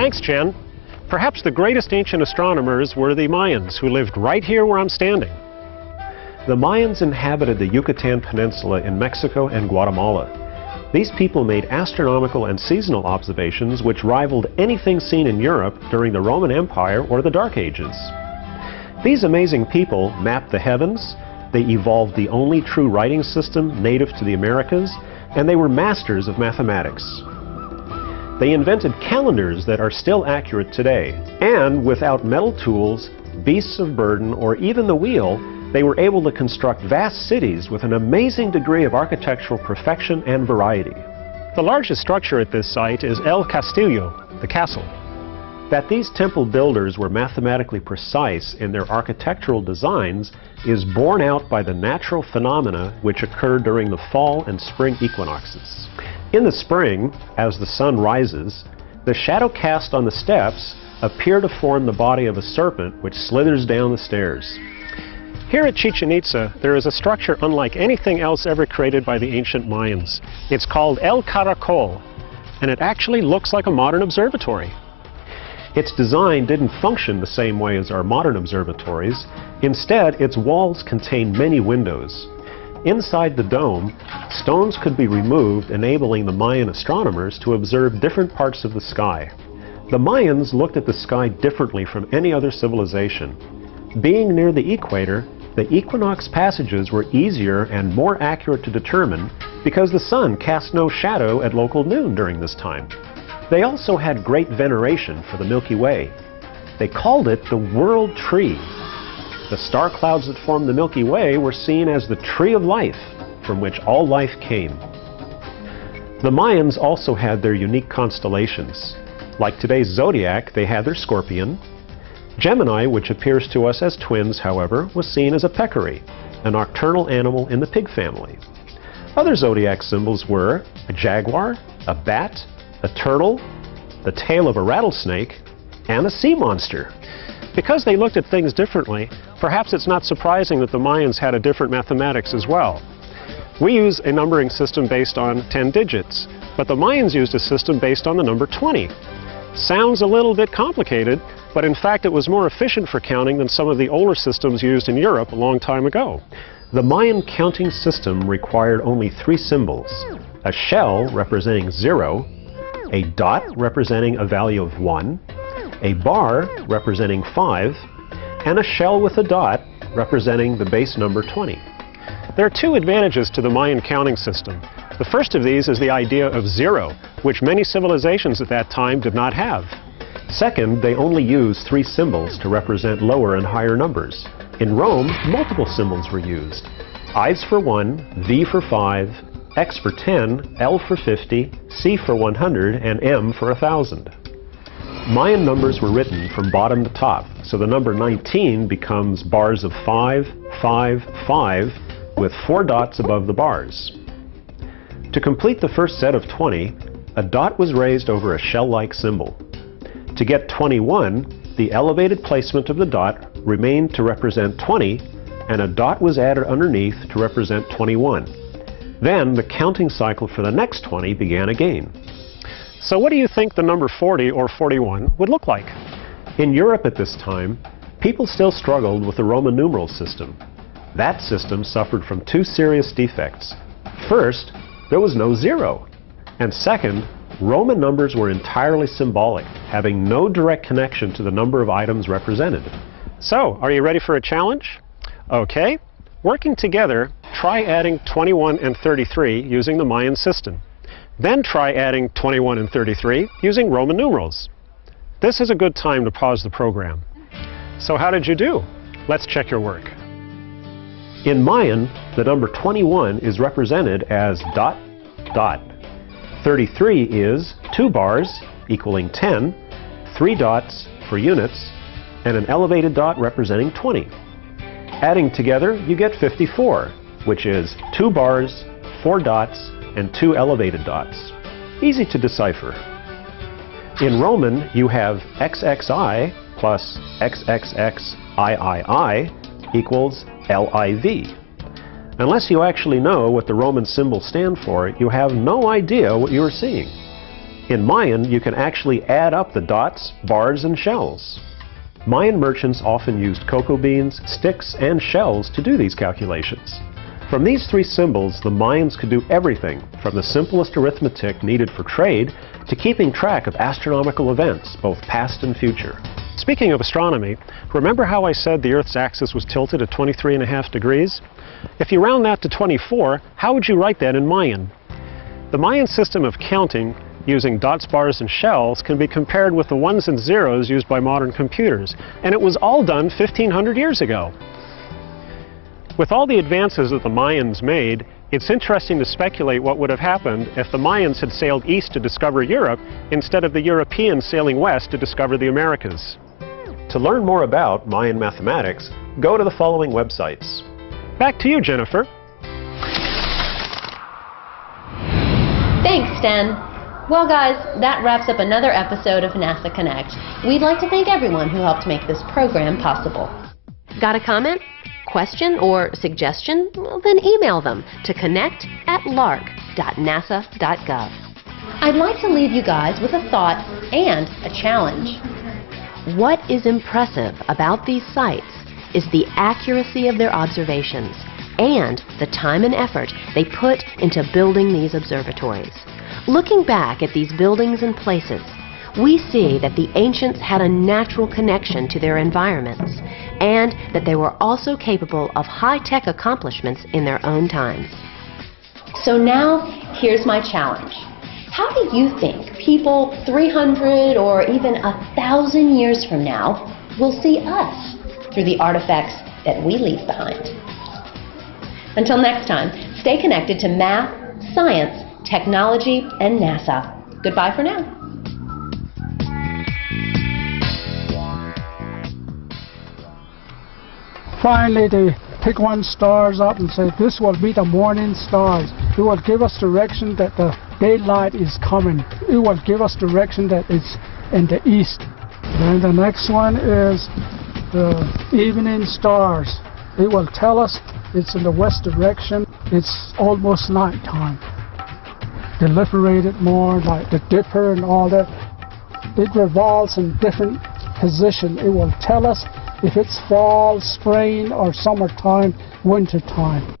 Thanks, Jen. Perhaps the greatest ancient astronomers were the Mayans, who lived right here where I'm standing. The Mayans inhabited the Yucatan Peninsula in Mexico and Guatemala. These people made astronomical and seasonal observations which rivaled anything seen in Europe during the Roman Empire or the Dark Ages. These amazing people mapped the heavens, they evolved the only true writing system native to the Americas, and they were masters of mathematics. They invented calendars that are still accurate today, and without metal tools, beasts of burden, or even the wheel, they were able to construct vast cities with an amazing degree of architectural perfection and variety. The largest structure at this site is El Castillo, the castle. That these temple builders were mathematically precise in their architectural designs is borne out by the natural phenomena which occur during the fall and spring equinoxes. In the spring, as the sun rises, the shadow cast on the steps appear to form the body of a serpent which slithers down the stairs. Here at Chichen Itza, there is a structure unlike anything else ever created by the ancient Mayans. It's called El Caracol, and it actually looks like a modern observatory. Its design didn't function the same way as our modern observatories. Instead, its walls contained many windows. Inside the dome, stones could be removed, enabling the Mayan astronomers to observe different parts of the sky. The Mayans looked at the sky differently from any other civilization. Being near the equator, the equinox passages were easier and more accurate to determine because the sun cast no shadow at local noon during this time. They also had great veneration for the Milky Way. They called it the World Tree. The star clouds that formed the Milky Way were seen as the tree of life, from which all life came. The Mayans also had their unique constellations. Like today's zodiac, they had their scorpion. Gemini, which appears to us as twins, however, was seen as a peccary, a nocturnal animal in the pig family. Other zodiac symbols were a jaguar, a bat, a turtle, the tail of a rattlesnake, and a sea monster. Because they looked at things differently, perhaps it's not surprising that the Mayans had a different mathematics as well. We use a numbering system based on 10 digits, but the Mayans used a system based on the number 20. Sounds a little bit complicated, but in fact it was more efficient for counting than some of the older systems used in Europe a long time ago. The Mayan counting system required only 3 symbols: a shell representing 0, a dot representing a value of 1, a bar representing 5, and a shell with a dot representing the base number 20. There are 2 advantages to the Mayan counting system. The first of these is the idea of 0, which many civilizations at that time did not have. Second, they only used 3 symbols to represent lower and higher numbers. In Rome, multiple symbols were used: I's for 1, V for 5, X for 10, L for 50, C for 100, and M for 1,000. Mayan numbers were written from bottom to top, so the number 19 becomes bars of 5, 5, 5, with 4 dots above the bars. To complete the first set of 20, a dot was raised over a shell-like symbol. To get 21, the elevated placement of the dot remained to represent 20, and a dot was added underneath to represent 21. Then the counting cycle for the next 20 began again. So what do you think the number 40 or 41 would look like? In Europe at this time, people still struggled with the Roman numeral system. That system suffered from 2 serious defects. First, there was no 0. And second, Roman numbers were entirely symbolic, having no direct connection to the number of items represented. So, are you ready for a challenge? Okay. Working together, try adding 21 and 33 using the Mayan system. Then try adding 21 and 33 using Roman numerals. This is a good time to pause the program. So how did you do? Let's check your work. In Mayan, the number 21 is represented as dot, dot. 33 is 2 bars equaling 10, 3 dots for units, and an elevated dot representing 20. Adding together, you get 54, which is 2 bars, 4 dots, and 2 elevated dots. Easy to decipher. In Roman, you have XXI plus XXXIII equals LIV. Unless you actually know what the Roman symbols stand for, you have no idea what you are seeing. In Mayan, you can actually add up the dots, bars, and shells. Mayan merchants often used cocoa beans, sticks, and shells to do these calculations. From these three symbols, the Mayans could do everything from the simplest arithmetic needed for trade to keeping track of astronomical events, both past and future. Speaking of astronomy, remember how I said the Earth's axis was tilted at 23.5 degrees? If you round that to 24, how would you write that in Mayan? The Mayan system of counting using dots, bars, and shells can be compared with the ones and zeros used by modern computers, and it was all done 1,500 years ago. With all the advances that the Mayans made, it's interesting to speculate what would have happened if the Mayans had sailed east to discover Europe instead of the Europeans sailing west to discover the Americas. To learn more about Mayan mathematics, go to the following websites. Back to you, Jennifer. Thanks, Stan. Well, guys, that wraps up another episode of NASA Connect. We'd like to thank everyone who helped make this program possible. Got a comment, question, or suggestion? Well, then email them to connect@lark.nasa.gov. I'd like to leave you guys with a thought and a challenge. What is impressive about these sites is the accuracy of their observations and the time and effort they put into building these observatories. Looking back at these buildings and places, we see that the ancients had a natural connection to their environments and that they were also capable of high-tech accomplishments in their own times. So now, here's my challenge. How do you think people 300 or even 1,000 years from now will see us through the artifacts that we leave behind? Until next time, stay connected to math, science, technology, and NASA. Goodbye for now. Finally, they pick one stars up and say, this will be the morning stars. It will give us direction that the daylight is coming. It will give us direction that it's in the east. Then the next one is the evening stars. It will tell us it's in the west direction. It's almost nighttime. Proliferated more, like the dipper and all that. It revolves in different positions. It will tell us if it's fall, spring, or summertime, wintertime.